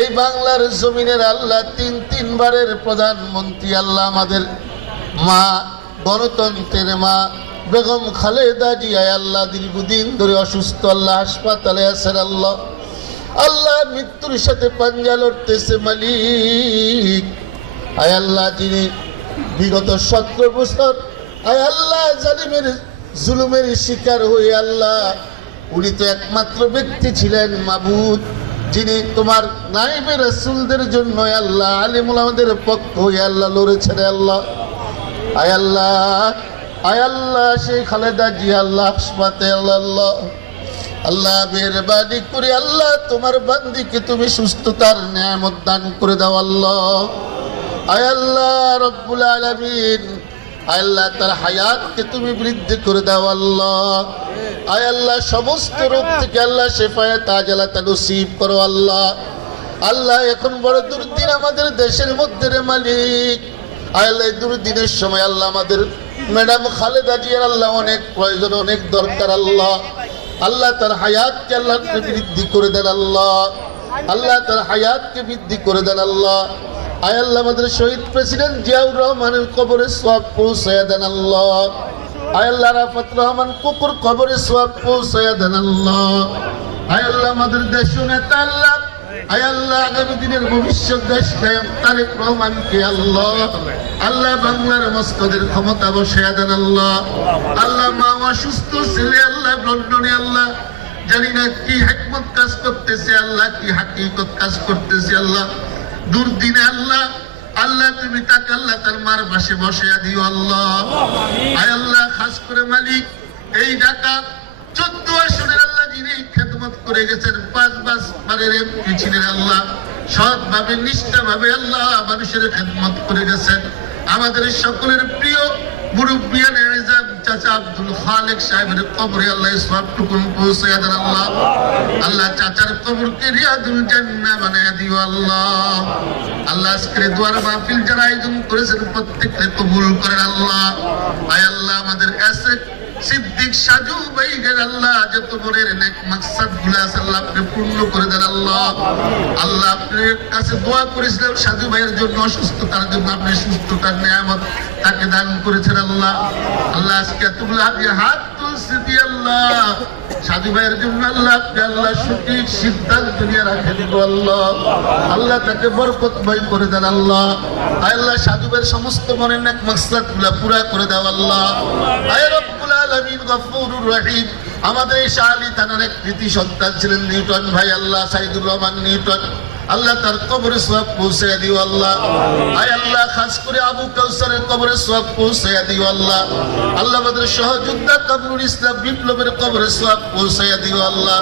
এই বাংলার জমিনের আল্লাহ তিনবারের প্রধানমন্ত্রী আল্লাহ আমাদের মা গণতন্ত্রের মা বেগম খালেদা জিয়া আল্লাহ দীর্ঘদিন ধরে অসুস্থ আল্লাহ হাসপাতালে আছেন আল্লাহ আল্লাহ মৃত্যুর সাথে পাঞ্জা লড়তেছে মালিক আয় আল্লাহ যিনি বিগত 17 বছর আয় আল্লাহ জালিমের জুলুমের শিকার হয়ে আল্লাহ উনি তো একমাত্র ব্যক্তি ছিলেন মাবুদ যিনি তোমার নায়েবে রাসূলদের জন্য আল্লাহ আলিম উলামাদের পক্ষ হয়ে আল্লাহ লড়েছেন আল্লাহ আয় আল্লাহ সেই খালেদা জিয়া আল্লাহ হাসপাতালে আল্লাহ আল্লাহ মেহেরবানি করে আল্লাহ তোমার বান্দিকে তুমি সুস্থতার নিয়ামত দান করে দাও আল্লাহ আয় আল্লাহ রব্বুল আলামিন আয় আল্লাহ তার হায়াতকে তুমি বৃদ্ধি করে দাও আল্লাহ আয় আল্লাহ সমস্ত রোগ থেকে আল্লাহ শেফায়াত আজলাতা নসিব করো আল্লাহ আল্লাহ এখন বড় দুর্দিন আমাদের দেশের মধ্যে রে মালিক আয় আল্লাহ দুর্দিনের সময় আল্লাহ আমাদের ম্যাডাম খালেদা জিয়ার আল্লাহ অনেক প্রয়োজন অনেক দরকার আল্লাহ আল্লাহ তার হায়াতকে আল্লাহকে বৃদ্ধি করে দেন আল্লাহ আল্লাহ তার হায়াতকে বৃদ্ধি করে দেন আল্লাহ আয় আল্লাহ আমাদের শহীদ প্রেসিডেন্ট জিয়াউর রহমানের কবরে সওয়াব পৌঁছায়া দেন আল্লাহ আয় আল্লাহ রাফাত রহমান কুকুর কবরে সওয়াব পৌঁছায়া দেন আল্লাহ আয় আল্লাহ আমাদের দেশীয় নেতা আল্লাহ আয় আল্লাহ আগামী দিনের ভবিষ্যৎ দেশ নায়ক তারেক রহমানকে আল্লাহ আল্লাহ বাংলার মসনদের ক্ষমতা বসায়া দেন আল্লাহ আল্লাহ মা অসুস্থ ছেলে আল্লাহ লন্ডনে আল্লাহ জানি না কি হিকমত কাজ করতেছে আল্লাহ কি হাকিকত কাজ করতেছে আল্লাহ দুর্দিনে আল্লাহ আল্লাহ তুমি তাকে আল্লাহ তার মার পাশে বসায়া দিও আল্লাহ আয় আল্লাহ খাস করে মালিক এই ঢাকা 14 আসনের আল্লাহ যিনি খেদমত করে গেছেন 5 বারের এমপি ছিলেন আল্লাহ সৎভাবে নিষ্ঠাভাবে আল্লাহ মানুষের খেদমত করে গেছেন আমাদের সকলের প্রিয় মুরব্বিয়ান নিজাম চাচা আব্দুল খালেক সাহেবের কবরে আল্লাহ সওয়াবটুকু পৌঁছায়া দেন আল্লাহ আল্লাহ চাচার কবরকে রিয়াদুল জান্নাহ বানায়া দিও আল্লাহ আল্লাহ আজকের দুয়ার মাহফিল যারা আয়োজন করেছেন প্রত্যেককে কবুল করেন আল্লাহ আয় আল্লাহ আমাদের এসেক সিদ্দিক সাজু ভাইয়ের আল্লাহ যত মনের নেক মাকসাদ গুলো আছে আল্লাহ আপনি পূর্ণ করে দেন আল্লাহ আল্লাহ আপনার কাছে দোয়া করেছিলাম সাজু ভাইয়ের জন্য অসুস্থতার জন্য আপনি সুস্থতার নিয়ামত তাকে দান করেছেন আল্লাহ আল্লাহ আজকে এতগুলো হাত তুলছি দিয়ে আল্লাহ সাজু ভাইয়ের জন্য আল্লাহ আপনি আল্লাহ সঠিক সিদ্ধান্ত নিয়ে রাখেন আল্লাহ আল্লাহ তাকে বরকতময় করে দেন আল্লাহ আল্লাহ সাজু ভাইয়ের সমস্ত মনের নেক মাকসাদ গুলো পুরা করে দাও আল্লাহ আয় রব্বুল আলামিন গফুরুর রহিম আমাদের এই শাহলী থানার এক কৃতি সন্তান ছিলেন নিউটন ভাই আল্লাহ সাইদুর রহমান নিউটন আল্লাহ তার কবরে সওয়াব পৌঁছায়া দিও আল্লাহ আয় আল্লাহ খাস করে আবু কাউসারের কবরে সওয়াব পৌঁছায়া দিও আল্লাহ আল্লাহ আমাদের সহযোদ্ধা কামরুল ইসলাম বিপ্লবের কবরে সওয়াব পৌঁছায়া দিও আল্লাহ